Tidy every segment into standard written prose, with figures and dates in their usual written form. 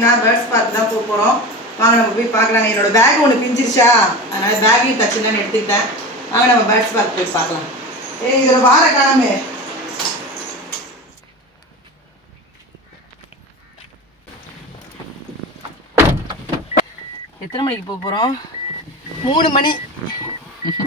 பார்த்தீங்கன்னா birds park தான் போக போகிறோம். வாங்க நம்ம போய் பார்க்கலாங்க. என்னோட பேக் ஒன்று பிஞ்சிருச்சா, அதனால பேக்கையும் தச்சுலான்னு எடுத்துக்கிட்டேன். வாங்க நம்ம பேர்ட்ஸ் பார்க் போய் பார்க்கலாம். இதில் வார காலமே எத்தனை மணிக்கு போக போகிறோம்? 3 மணி.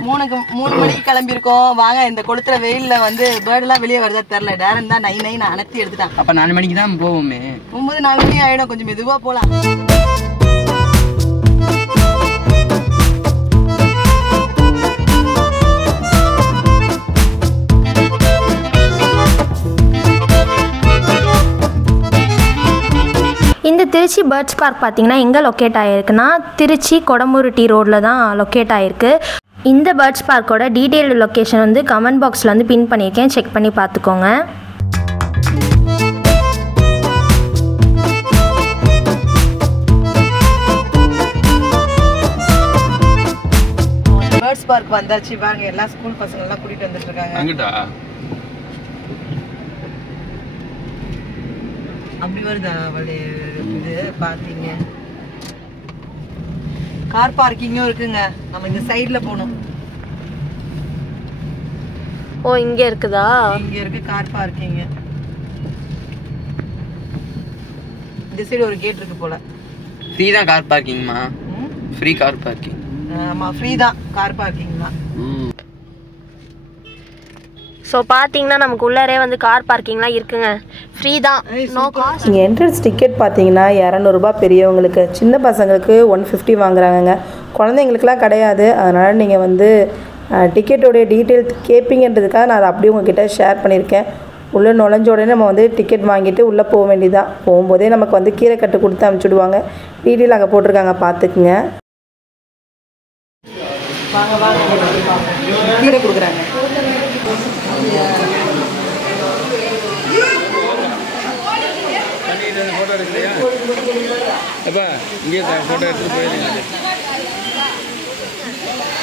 3 மணிக்கு கிளம்பியிருக்கோம். வாங்க இந்த கொளுத்துற வெயிலில் வந்து பேர்டெல்லாம் வெளியே வருதா தெரில. டேரன் தான் நான் அனத்தி எடுத்துட்டான். அப்போ 4 மணிக்கு தான் போவோமே. 4 மணி ஆகிடும். கொஞ்சம் மெதுவாக போகலாம். இந்த திருச்சி பேர்ட்ஸ் பார்க் பார்த்திங்கன்னா எங்கே லொக்கேட் ஆகிருக்குன்னா திருச்சி கொடமுருட்டி ரோடில் தான் லொக்கேட் ஆகிருக்கு. இந்த பேர்ட்ஸ் பார்க்கோட டீட்டெயில்டு லொக்கேஷன் வந்து கமெண்ட் பாக்ஸில் வந்து பின் பண்ணியிருக்கேன், செக் பண்ணி பார்த்துக்கோங்க. பேர்ட்ஸ் பார்க் வந்தாச்சு. பாருங்க எல்லா ஸ்கூல் பசங்கள்லாம் கூட்டிகிட்டு வந்துட்டு இருக்காங்க. அப்படி வருதா அவளே? இது பார்த்தீங்க கார் பார்க்கிங்கும் இருக்குங்க. நம்ம இந்த சைடுல போகணும். ஓ, இங்கே இருக்குதா? இங்க இருக்கு கார் பார்க்கிங். இந்த சைடு ஒரு கேட் இருக்கு போல. ஃப்ரீ தான் கார் பார்க்கிங்மா? Free car parking. ஆமா, ஃப்ரீ தான் கார் பார்க்கிங் தான். ஸோ பார்த்தீங்கன்னா நமக்கு உள்ளரே வந்து கார் பார்க்கிங்லாம் இருக்குங்க. ஃப்ரீ தான், நோ காஸ்ட். இங்கே என்ட்ரன்ஸ் டிக்கெட் பார்த்தீங்கன்னா 200 ரூபா பெரியவங்களுக்கு, சின்ன பசங்களுக்கு 150 வாங்குறாங்கங்க. குழந்தைங்களுக்குலாம் கிடையாது. அதனால் நீங்கள் வந்து டிக்கெட்டோடைய டீட்டெயில் கேட்பீங்கன்றதுக்காக நான் அதை அப்படியே உங்ககிட்ட ஷேர் பண்ணியிருக்கேன். உள்ளே நுழைஞ்ச உடனே நம்ம வந்து டிக்கெட் வாங்கிட்டு உள்ளே போக வேண்டியதான். போகும்போதே நமக்கு வந்து கீரை கட்டு கொடுத்து அனுப்பிச்சுடுவாங்க. டீட்டெயில் அங்கே போட்டிருக்காங்க, பார்த்துக்குங்க. வாங்க வாங்க, கீரை கொடுக்குறாங்க.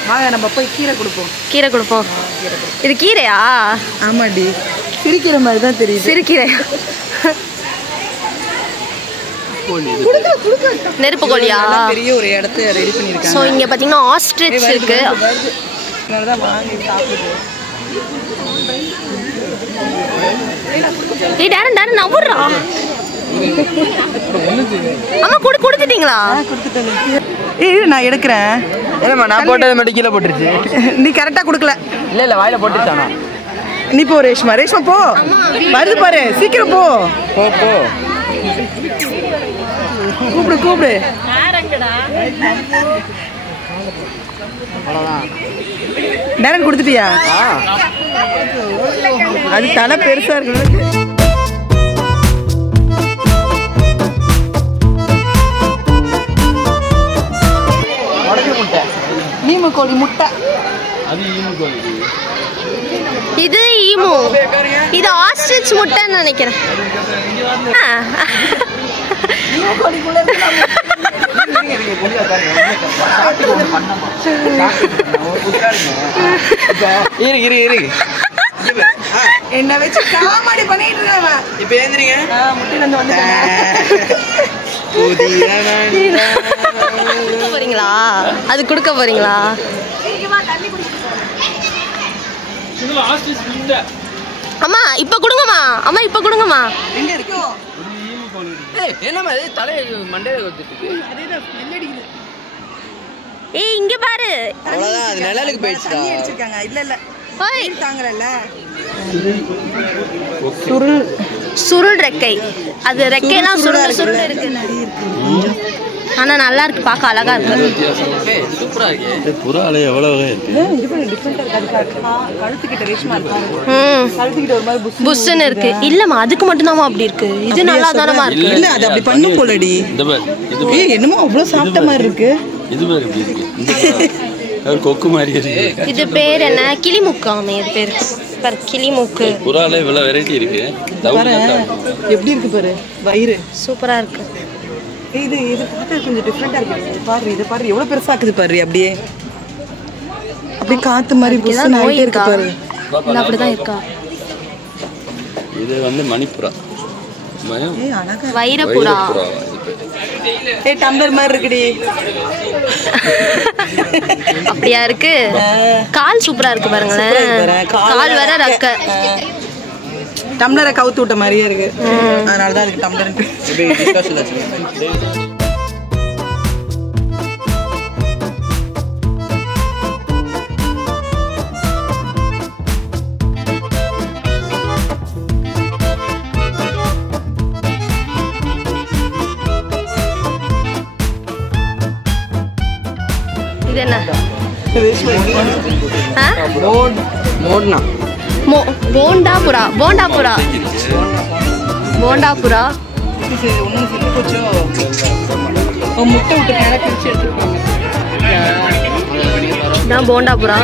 வாங்க நம்ம போய் கீரை கொடுப்போம். இது கீரையா? ஆமாடி, சிரிக்கிற மாதிரி தான் தெரியுது. சிறுகீரை, நெருப்பு கோழியா? பெரிய ஒரு இடத்த ரெடி பண்ணிருக்காங்க. ஸோ இங்கே பார்த்தீங்கன்னா ஆஸ்ட்ரிச் இருக்கு. அதனாலதான் வாங்கி சாப்பிடுது. ஏய் டேரன் நவுறா. அம்மா கொடுத்துட்டீங்களா? ஏய் நான் எடுக்கிறேன். ஏமா நான் போட்டது மட்டும் கீழே போட்டுருச்சு. நீ கரெக்டா கொடுக்கல. இல்ல வாயில போட்டுட்டானா? நீ போ ரேஷ்மா போ. வருது பாரு, சீக்கிரம் போ. கூப்பிடு. டேரன் கொடுத்துட்டியா? அது தலை பெருசா இருக்கு. ஈமு கோழி முட்டை. இது ஈமு, இது ஆஸ்ட்ரிச் முட்டைன்னு நினைக்கிறேன். என்ன வச்சு காமெடி பண்ணிட்டு இருக்காங்க. இப்ப ஏந்திரீங்க. முட்டையில இருந்து போறீங்களா? அது கொடுக்க போறீங்களா? அம்மா இப்ப கொடுங்கம்மா. எங்க இருக்கு? என்னமா இது தலைய மண்டையில குத்திட்டு? ஏய் இங்க பாரு. அவ்வளவுதான், அது நிழலுக்கு போயிடுச்சு. தண்ணி அடிச்சிருக்காங்க. இல்ல ஓய் தாங்கறல்ல. சுருள் ரெக்கை. அது ரெக்கைலாம் சுருள் இருக்கு. ஆனா நல்லா இருக்கு, பார்க்க அழகா இருக்கு. சூப்பரா இருக்கு. புறால எவ்வளவு வகை இருக்கு. டிஃபரண்டா இருக்கு. கழுத்துக்கிட்ட ரேஷ்மா இருக்கு. கழுத்துக்கிட்ட ஒரு மாதிரி புஷ்ன்னு இருக்கு. இல்லம்மா அதுக்கு மட்டும் தான் அப்படி இருக்கு. இது நல்லா தானமா இருக்கு. இல்ல அது அப்படி பண்ணு போலடி. இந்த பாரு, ஏய் என்னமோ அவ்வளவு சாப்பிட்ட மாதிரி இருக்கு. இது பாரு இப்படி இருக்கு. அது கொக்கு மாதிரி இருக்கு. இது பேர் என்ன? கிளிமுக்காமே இது பேர். பாரு கிளிமுக்கு. புறால இவ்வளவு வெரைட்டி இருக்கு. எப்படி இருக்கு பாரு, வயிறு சூப்பரா இருக்கு. இது பார்த்தா கொஞ்சம் டிஃபரெண்டா இருக்கு. பாரு இத பாரு எவ்வளவு பெருசா இருக்குது பாரு. அப்படியே காத்து மாதிரி புஷ்ஷு ஆயிட்டே இருக்கு பாரு. இல்ல அப்படிதான் இருக்கா? இது வந்து மணிப்புறா. வைரப்புறா. ஏய் டம்ளர் மாதிரி இருக்குடி. அப்படியா இருக்கு? கால் சூப்பரா இருக்கு பாருங்களேன். கால் வர ரக்க. டம்ளரை கவுத்து விட்ட மாதிரியே இருக்கு. அதனால தான் அதுக்கு டம்ளர். இது என்ன? போண்டாபுரா. போண்டாபுரா. போண்டாபுரா. ஒன்றும் செஞ்சு போச்சோ. முட்டை விட்டு நேரம் பிரிச்சு எடுத்துருப்பாங்க. இதான் போண்டாபுரா.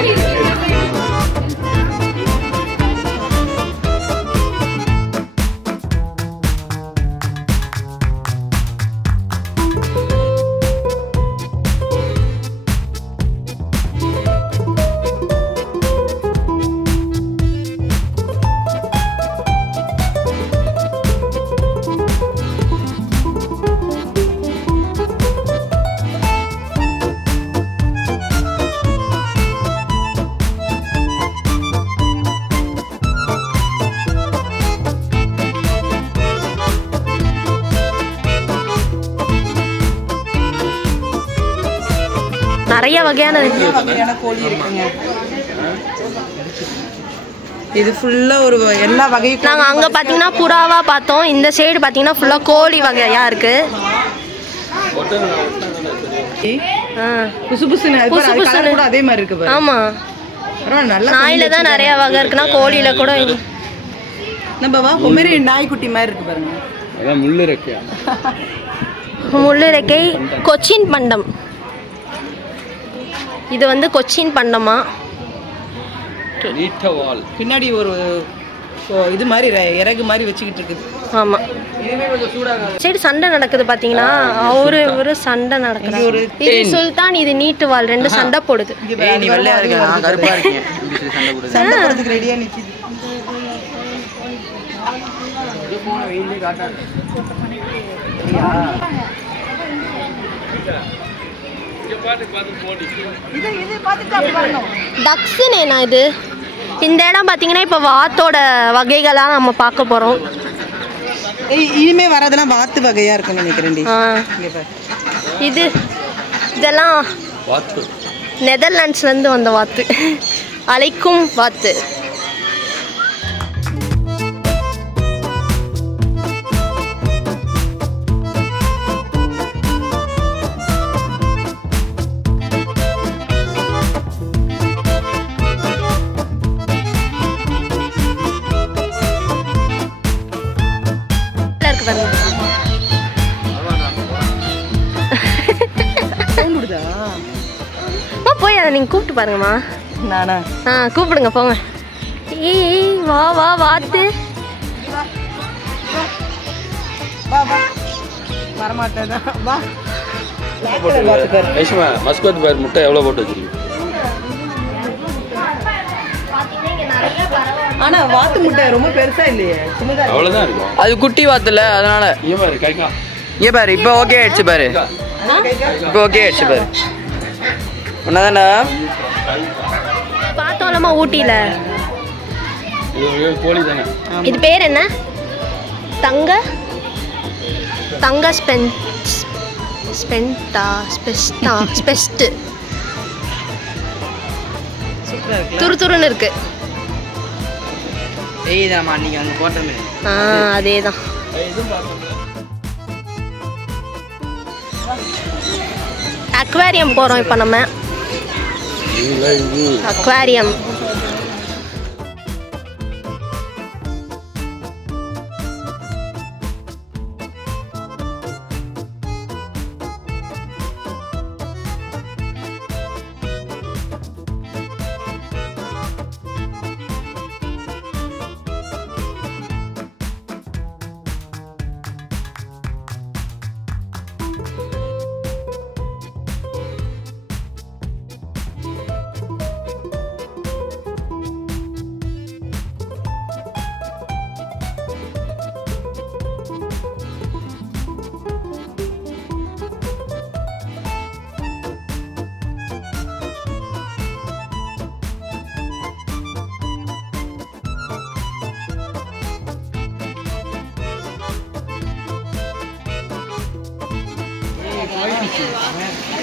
நிறைய வகையான கோழி இருக்குங்க. இது ஃபுல்லா ஒரு எல்லா வகையும். நாங்க அங்க பாத்தீங்கன்னா புறாவா பார்த்தோம். இந்த சைடு பாத்தீங்கன்னா ஃபுல்லா கோழி வகையா இருக்கு. புசு புசுன்னு கூட அதே மாதிரி இருக்கு பாரு. ஆமா. நல்லா நாயில தான் நிறைய வகை இருக்குன்னா கோழியில கூட நம்ம பொம்மரி நாய்க்குட்டி மாதிரி இருக்கு பாருங்க. அதான் முள்ளிறக்கை. முள்ளிறக்கை கொச்சின் பண்டம். இது வந்து கொச்சின் பண்டமா. பின்னாடி ஒரு இது மாதிரி இறகு மாதிரி வச்சுக்கிட்டு இருக்குது. ஆமா. சரி சண்டை நடக்குது பாத்தீங்கன்னா. ஒரு சண்டை நடக்குது. இது சுல்தான், இது நீட்டு வால். ரெண்டு சண்டை போடுது. நீ வெள்ளையா இருக்க, நான் கருப்பா இருக்கேன். சண்டை போடுறதுக்கு ரெடியா நிக்குது. டக்ஸுன்னு இது. இந்த இடம் பார்த்தீங்கன்னா இப்போ வாத்தோட வகைகளாக நம்ம பார்க்க போகிறோம். இனிமே வரதெல்லாம் வாத்து வகையா இருக்குன்னு நினைக்கிறேன். இதெல்லாம் நெதர்லாண்ட்ஸ்லேருந்து வந்த வாத்து. அழைக்கும் வாத்து. போய் அதை நீங்கள் கூப்பிட்டு பாருங்கம்மா. நானா? கூப்பிடுங்க போங்க. ஏய் வா வா வாத்து. வரமாட்டேன். வா. மஸ்கட் பேர் முட்டை எவ்வளோ போட்டு வச்சிருக்கீங்க? ஆனா வாத்து முட்டை ரொம்ப பெருசா இல்லையே, சின்னதா அவ்வளவுதான் இருக்கும். அது குட்டி வாத்துல, அதனால இங்க பாரு கைக்கா. இங்க பாரு, இப்போ ஓகே ஆயிடுச்சு பாரு. இப்போ ஓகே ஆயிடுச்சு பாரு. ஒன்னதாண்டா பார்த்தோம்லமா ஊட்டியில. இது கோழி தானே. இது பேர் என்ன? தங்க ஸ்பெஸ்ட். துருதுருன்னு இருக்கு. ஏய்தாம்மா அன்னைக்கு அங்கே போட்டோமே. அதே தான். அக்வாரியம் போகிறோம் இப்போ நம்ம. அக்வாரியம்.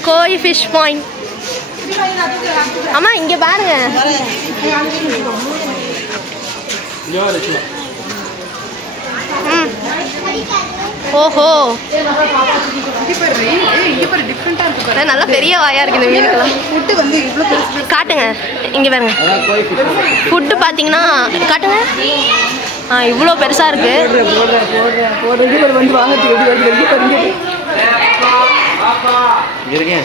கோய் ஃபிஷ் பாயிண்ட். அம்மா இங்கே பாருங்க. ஓஹோ நல்லா பெரிய வாயா இருக்கு இந்த மீனுக்கெல்லாம். காட்டுங்க இங்கே பாருங்க. ஃபுட்டு பார்த்தீங்கன்னா காட்டுங்க. இவ்வளோ பெருசாக இருக்கு. இருக்கேன்.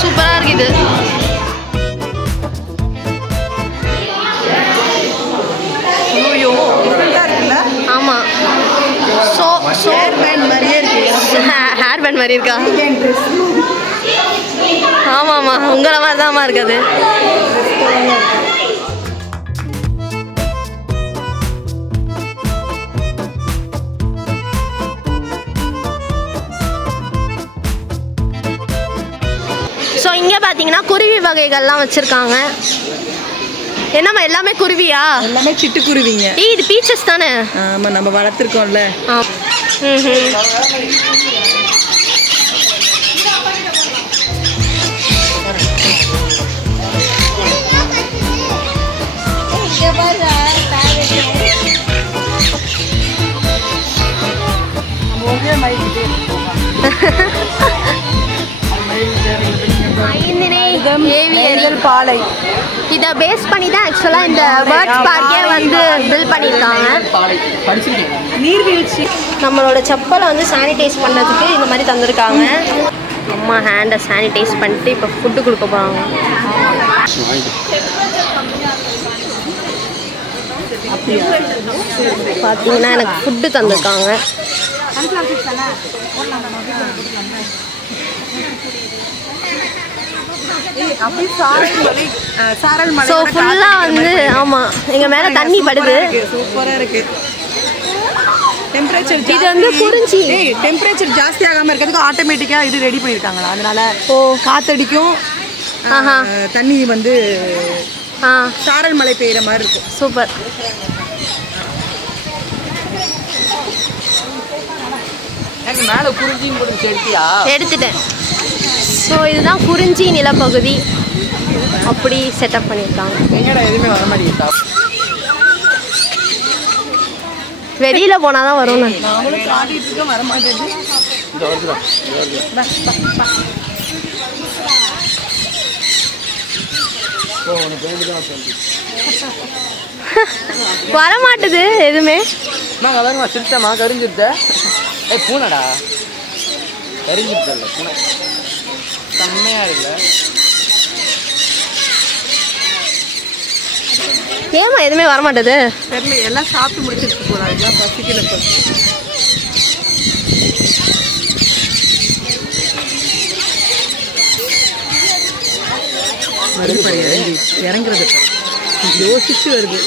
சூப்பராக இருக்குது. ஆமாம். ஹேர் பேண்ட் மாதிரி இருக்கா? ஆமாம்மா உங்களை மாதிரி தான்மா இருக்காது. ஸோ இங்கே பார்த்தீங்கன்னா குருவி வகைகள்லாம் வச்சுருக்காங்க. என்னம்மா எல்லாமே குருவியா? எல்லாமே சிட்டுக்குருவிங்க. இது பீச்சஸ் தானே? ஆமாம், நம்ம வளர்த்துருக்கோம்ல. பாலை இதை பேஸ் பண்ணி தான் ஆக்சுவலாக இந்த பேர்ட்ஸ் பார்க்கே வந்து பில்ட் பண்ணியிருக்காங்க. நீர்வீழ்ச்சி. நம்மளோட செப்பலை வந்து சானிடைஸ் பண்ணுறதுக்கு இந்த மாதிரி தந்திருக்காங்க. அம்மா ஹேண்டை சானிடைஸ் பண்ணிட்டு இப்போ ஃபுட்டு கொடுக்க போகிறாங்க. பார்த்தீங்கன்னா எனக்கு ஃபுட்டு தந்திருக்காங்க. ஸோ ஃபுல்லாக வந்து ஆமாம் எங்கள் மேலே தண்ணி படுது. சூப்பராக இருக்கு. டெம்பரேச்சர் இது வந்து குறிஞ்சி. டெம்பரேச்சர் ஜாஸ்தி ஆகாமல் இருக்கிறதுக்கு ஆட்டோமேட்டிக்காக இது ரெடி பண்ணியிருக்காங்களா? அதனால காற்றடிக்கும், தண்ணி வந்து சாரல் மழை பெய்கிற மாதிரி இருக்கும். சூப்பர். மேலே குறிஞ்சியும் போட்டு எடுத்தியா? எடுத்துட்டேன். ஸோ இதுதான் குறிஞ்சி நிலப்பகுதி. அப்படி செட்டப் பண்ணியிருக்காங்க. எங்கடா எதுவுமே வர மாட்டேங்குதா? வெளியில் போனால் தான் வரும். நாமளும் காட்டிட்டு இருக்க வர மாட்டேங்குது. வரமாட்டுது எதுவுமே. சிரிச்சமா கரிஞ்சிருத்த? பூனடா கரிஞ்சிருத்தல்ல பூனை. செம்மையா இருக்குல்ல? ஏமா எதுவுமே வரமாட்டது? தெரியல, எல்லாம் சாப்பிட்டு முடிச்சிருக்கு போல. அதுதான் பசிக்கல. இறங்குறது யோசிச்சு வருது.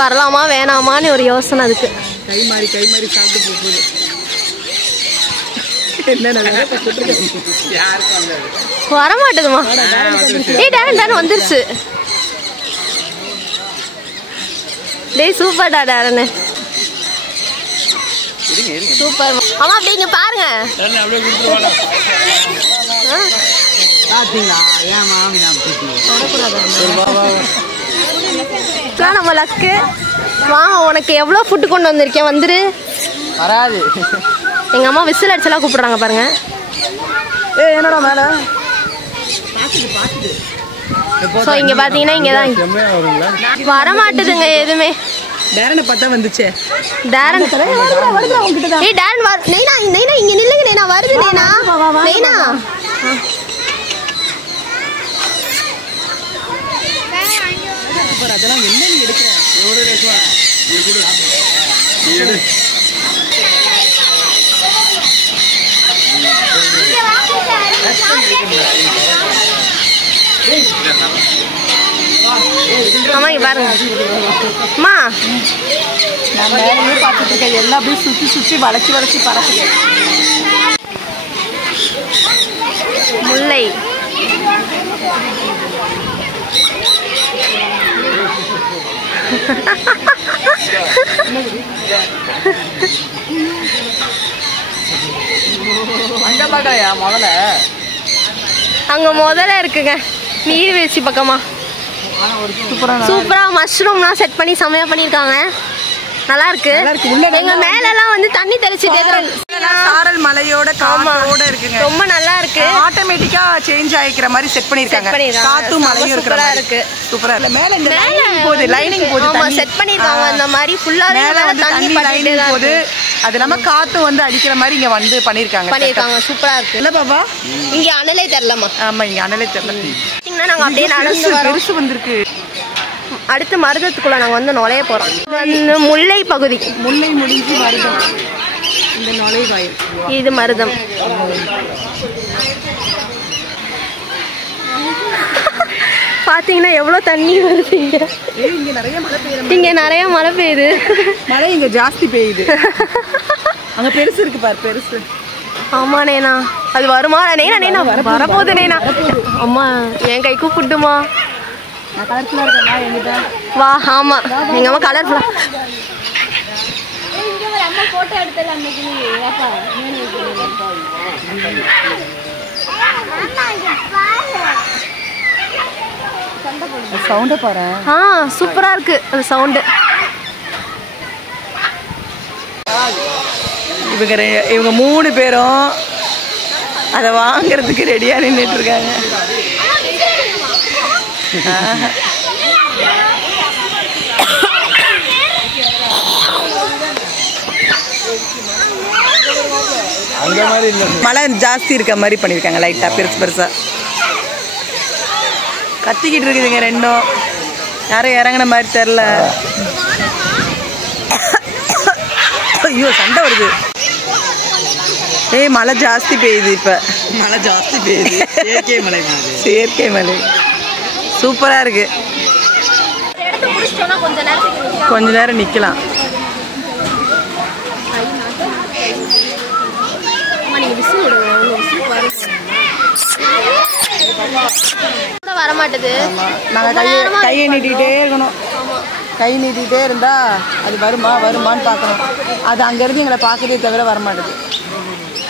வரலாமா வேணாமான்னு ஒரு யோசனை அதுக்கு. கை மாறி சாப்பிட்டு போகுது. வரமாட்டதுமா? டேரன் வந்துருச்சு. டேய் சூப்பர்டா டேரன். சூப்பர். அம்மா அப்படியே இங்க பாருங்க. நம்ம லக்கு. வாங்க உனக்கு எவ்வளோ ஃபுட்டு கொண்டு வந்திருக்கேன். வந்துரு. வராது. எங்க அம்மா விசில் அடிச்செல்லாம் கூப்பிடுறாங்க பாருங்க. என்னடா மேல? ஸோ இங்கே பார்த்தீங்கன்னா இங்கே தான் வரமாட்டுதுங்க எதுவுமே. டேரனை பார்த்தா வந்துச்சே. டேரன் ஏய் டேரன் நைனா நைனா இங்க நில்லுங்க நைனா வருது நைனா நைனா அதெல்லாம் என்ன நீ எடுக்கிற? அம்மா இங்க பாருங்க அம்மா நான் மேலேயே பார்த்துட்டு இருக்கேன். எல்லாம் அப்படியே சுற்றி சுற்றி வளைச்சி வளைச்சி பறக்குது. முல்லை அங்க பார்க்கலையா முதல்ல? அங்க முதல்ல இருக்குங்க நீர்வீழ்ச்சி பக்கமா. சூப்பரா மஷ்ரூம்லாம் செட் பண்ணி செமையா பண்ணிருக்காங்க. நல்லா இருக்கு. எங்க மேல எல்லாம் வந்து தண்ணி தெளிச்சிட்டே சாரல் மலையோட காத்தோட இருக்குங்க. ரொம்ப நல்லா இருக்கு. ஆட்டோமேட்டிக்கா சேஞ்ச் ஆயிக்கிற மாதிரி செட் பண்ணிருக்காங்க. காத்து மலையும் சூப்பரா இருக்கு. சூப்பரா இல்ல மேல இந்த லைனிங் போகுது. லைனிங் போகுது. ஆமா செட் பண்ணிருக்காங்க அந்த மாதிரி ஃபுல்லா மேல வந்து தண்ணி லைனிங் போகுது. அது இல்லாம காத்து வந்து அடிக்கிற மாதிரி இங்க வந்து பண்ணிருக்காங்க. சூப்பரா இருக்கு. இல்ல பாப்பா இங்க அனலே தெரியலமா. ஆமா இங்க அனலே தெரியல. பாத்தீங்கன்னா நாங்க அப்படியே நடந்து வரோம். பெருசு வந்திருக்கு. அடுத்து மருதத்துக்குள்ள நாங்க வந்து நுழைய போறோம். வந்து முல்லை பகுதி. முல்லை முடிஞ்சு மருதம். இந்த நுழைவாயில் இது மருதம். பாத்தீங்கன்னா எவ்வளவு தண்ணி வருது இங்க. இங்க நிறைய மழை பெய்யுது. இங்க நிறைய மழை பெய்யுது. மழை இங்க ஜாஸ்தி பெய்யுது. அங்க பெருசு இருக்கு பாரு பெருசு. ஆமா நேனா அது வருமா? நேனா நேனா வரப்போகுது நேனா. அம்மா என் கை கூப்பிட்டுமா? கலர்ஃபுல்லா இருக்கா என்கிட்ட? வா ஆமா எங்க அம்மா கலர்ஃபுல்லா. சவுண்ட பாரு. சூப்பரா இருக்கு அந்த சவுண்டு. இவங்க 3 பேரும் அதை வாங்கறதுக்கு ரெடியா நின்றுட்டு இருக்காங்க. மழை ஜாஸ்தி இருக்க மாதிரி பண்ணிருக்காங்க. லைட்டா பெருசு பெருசா கத்திக்கிட்டு இருக்குதுங்க ரெண்டும். யாரும் இறங்கின மாதிரி தெரியல. ஐயோ சண்டை வருது. ஏய் மழை ஜாஸ்தி பெய்யுது. இப்ப மழை ஜாஸ்தி பெய்யுது. செயற்கை மழை. செயற்கை மழை சூப்பரா இருக்கு. கொஞ்ச நேரம் நிக்கலாம். வர மாட்டேது. நாங்க கையை நீட்டிகிட்டே இருக்கணும். கை நீட்டிகிட்டே இருந்தா அது வருமான்னு பார்க்கணும். அது அங்கேருந்து எங்களை பார்க்கறதே தவிர வரமாட்டேது.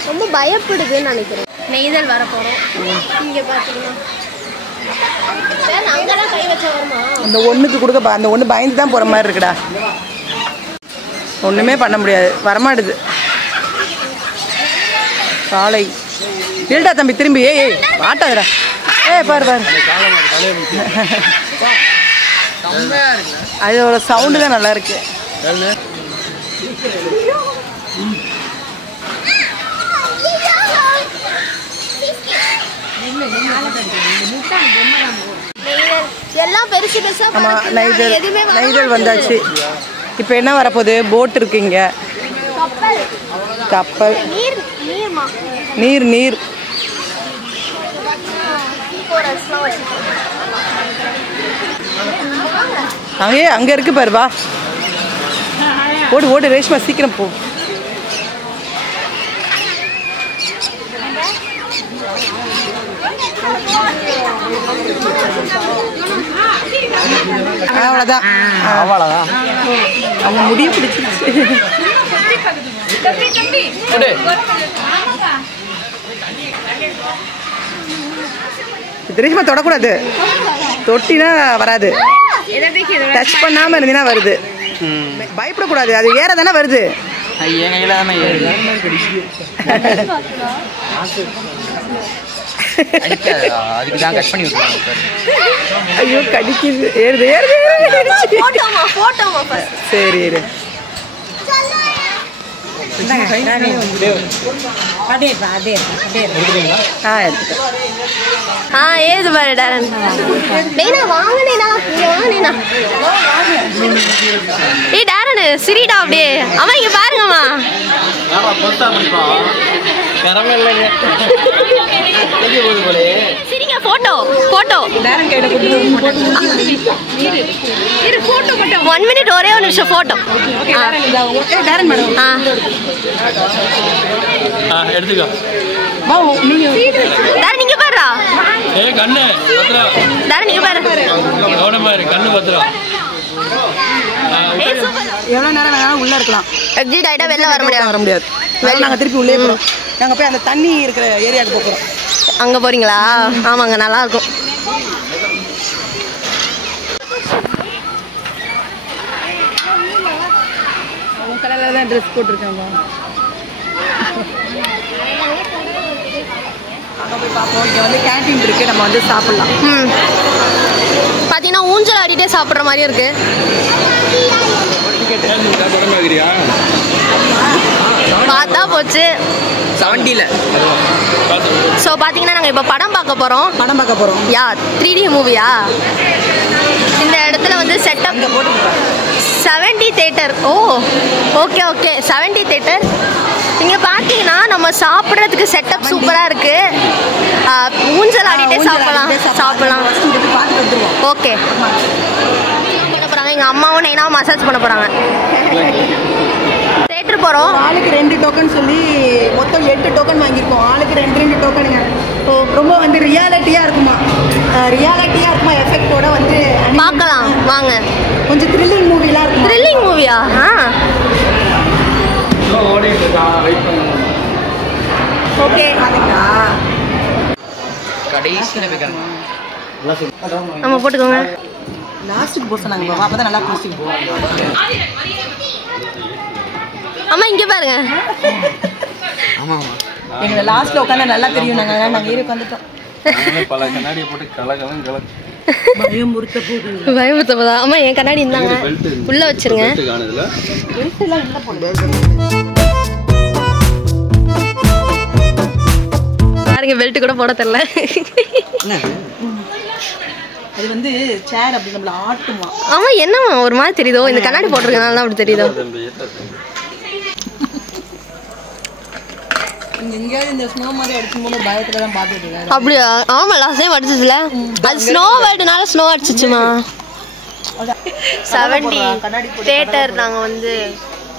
ரொம்ப பயப்படுதுன்னு நினைக்கிறேன். நெய்தல் வர போறோம். இங்க பாத்தீங்கன்னா அங்கெல்லாம் கை வச்சா வருமா? அந்த ஒண்ணுக்கு கொடுக்க அந்த ஒண்ணு பயந்து தான் போற மாதிரி இருக்குடா. ஒண்ணுமே பண்ண முடியாது. வரமாட்டுது சாலை. இல்லடா தம்பி திரும்பி. ஏய் வாட்டாதடா. பாரு அதோட சவுண்டு தான் நல்லா இருக்கு. எல்லாம் பெருசு பெருசா. ஆமா நெய்தல் வந்தாச்சு. இப்போ என்ன வரப்போகுது? போட் இருக்கு இங்க. கப்பல் நீர் அங்க இருக்கு பாரு. வா ஓடு ரேஷ்மா சீக்கிரம் போ. அவ்வளோதான். அவங்க முடிய பிடிச்சிருச்சு. ரேஷ்மா தொடக்கூடாது. தொட்டினா வராது. டச் பண்ணாம இருந்தீங்கன்னா வருது. பயப்படக்கூடாது. அது ஏற தானே வருது. அதுக்கு தான் கட் பண்ணி விட்டுருவாங்க. ஐயோ கடிக்குது. ஏறுது. சரி இரு. ஏது பாரு டேரன். டேனா வாங்க டேனா. இங்க வாங்க டேனா. ஏய் டேரன் சிரிடா அப்படியே. அம்மா இங்க பாருங்கம்மா. சரிங்க போட்டோ டேரன் கையில கொடுத்து இரு போட்டோ மட்டும் 1 மினிட் ஒரே ஒரு நிமிஷம் போட்டோ. ஓகே டேரன் இதா ஓகே டேரன் மேடம். எடுத்துக்கோ. வா நீங்க டேரன் நீங்க பாருடா. ஏய் கண்ணு பத்ரா. டேரன் நீங்க பாரு. கவனமா இரு கண்ணு பத்ரா. ஏய் சூப்பர். எவ்வளவு நேரம் வேணாலும் உள்ள இருக்கலாம். எக்ஸிட் ஆயிட்டா வெளில வர முடியாது. நாங்க திருப்பி உள்ளே போறோம். நாங்க போய் அந்த தண்ணி இருக்கிற ஏரியாக்கு போறோம். அங்க போறீங்களா? ஆமாங்க நல்லா இருக்கும். அவங்க கலர்ல தான் ட்ரெஸ் போட்டுருக்காங்க. அங்க போய் பார்ப்போம். இங்க வந்து கேண்டீன் இருக்கு, நம்ம வந்து சாப்பிடலாம். பாத்தீங்கன்னா ஊஞ்சல் ஆடிட்டே சாப்பிட்ற மாதிரியும் இருக்கு. பார்த்தா போச்சு 70ல. ஸோ பார்த்தீங்கன்னா நாங்கள் இப்போ படம் பார்க்க போகிறோம். படம் பார்க்க போறோம். யா 3D மூவியா? இந்த இடத்துல வந்து செட்டப் 70 தேட்டர். ஓ ஓகே 70 தேட்டர். இங்கே பார்த்தீங்கன்னா நம்ம சாப்பிட்றதுக்கு செட்டப் சூப்பராக இருக்குது. ஊஞ்சல் ஆடிட்டே சாப்பிடலாம். ஓகே பண்ண போகிறாங்க. எங்கள் அம்மாவும் நைனாவும் மசாஜ் பண்ண போகிறாங்க. தேட்டர் போகிறோம். ஆளுக்கு 2 டோக்கன் சொல்லி மொத்தம் 8 டோக்கன் வாங்கியிருக்கோம். ஆளுக்கு 2 டோக்கனுங்க. ரொம்ப வந்து ரியாலிட்டியாக இருக்குமா, எஃபெக்டோட வந்து பார்க்கலாம் வாங்க. கொஞ்சம் த்ரில்லிங் மூவிலாம் இருக்கும். த்ரில்லிங் மூவியா? ஓகே பார்த்தீங்களா? கடைசியில் வைக்கணும். நம்ம போட்டுக்கோங்க. லாஸ்ட்டுக்கு போக சொன்னாங்க. அப்போ தான் நல்லா குளிச்சுட்டு போவோம். அம்மா இங்கே பாருங்க. எங்களை லாஸ்ட்ல உட்காந்தா நல்லா தெரியும். நாங்கள் ஏறி உட்காந்துட்டோம். பல கண்ணாடியை போட்டு கலகலம் பயமுறுத்த போதா? அம்மா என் கண்ணாடி இருந்தாங்க உள்ள வச்சிருங்க. பாருங்க பெல்ட் கூட போட தெரியல. அது வந்து சேர் அப்படி நம்மள ஆட்டுமா. ஆமா என்னம்மா ஒரு மாதிரி தெரியுதோ? இந்த கண்ணாடி போட்டிருக்கனால தான் அப்படி தெரியுதோ? எங்கேயாவது இந்த ஸ்னோ மாதிரி அடிக்கும்போது பயத்துல தான் பார்த்துட்டு இருக்கேன். அப்படியா? ஆமா லாஸ்ட் டைம் அடிச்சதுல அது ஸ்னோ வேர்டுனால ஸ்னோ அடிச்சிச்சுமா. 70 தியேட்டர் நாங்க வந்து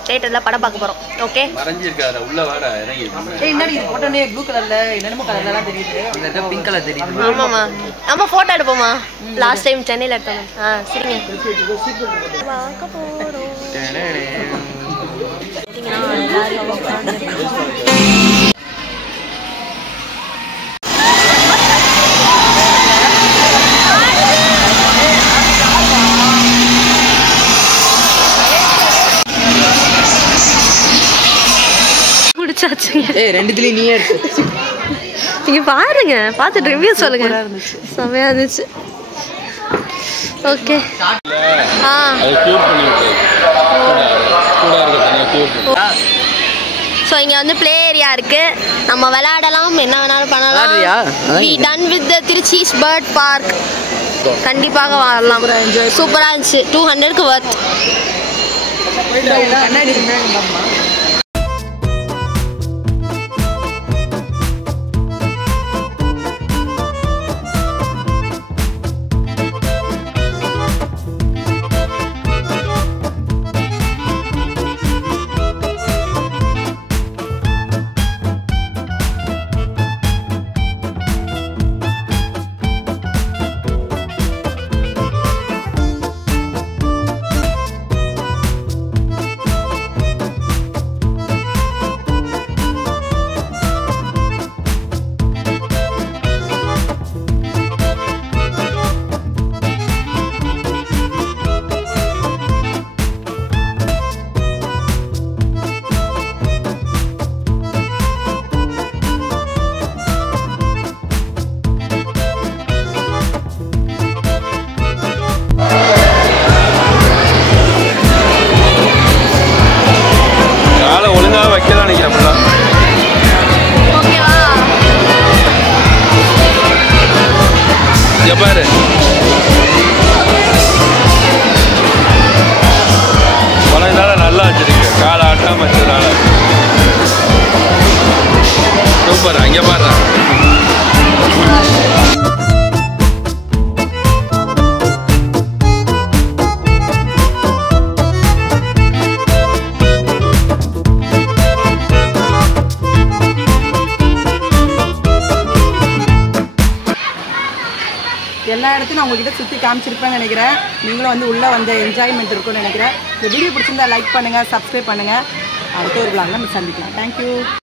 தியேட்டர்ல படம் பார்க்க போறோம். ஓகே மறைஞ்சி இருக்காத உள்ள வாடா இறங்கி. ஏய் என்னடி போட்டோனே ப்ளூ கலர்ல என்னமோ கலர்லாம் தெரியுது. இந்த பிங்க் கலர் தெரியுது. ஆமாமா அம்மா போட்டோ எடுப்போமா? லாஸ்ட் டைம் சென்னையில எடுத்தோம். சரிங்க பார்க்க போறோம். ஏய் ரெண்டுத்துலயும் நீயே எடுத்து. இங்க பாருங்க, பார்த்துட்டு ரிவ்யூ சொல்லுங்க. செமையா இருந்துச்சு. ஓகே அது கியூர் பண்ணி விட்டு கூட இருக்க தனியா கியூர் பண்ணி. ஸோ இங்கே வந்து ப்ளே ஏரியா இருக்கு, நம்ம விளையாடலாம், என்ன வேணாலும் பண்ணலாம். We done with the Trichy's bird park. கண்டிப்பாக வரலாம். சூப்பராக இருந்துச்சு. 200க்கு வர்த். குழந்தைனால நல்லா வச்சிருக்கு, காலை ஆட்டாம வச்சதுனால. சூப்பர். அங்கே பாரு. எல்லா இடத்தையும் நான் உங்ககிட்ட சுற்றி காமிச்சிருப்பேன்னு நினைக்கிறேன். நீங்களும் வந்து உள்ளே வந்து என்ஜாய்மெண்ட் இருக்கும்னு நினைக்கிறேன். இந்த வீடியோ பிடிச்சிருந்தா லைக் பண்ணுங்கள், சப்ஸ்கிரைப் பண்ணுங்கள். அடுத்த ஒரு vlogல நம்ம சந்திக்கலாம். தேங்க்யூ.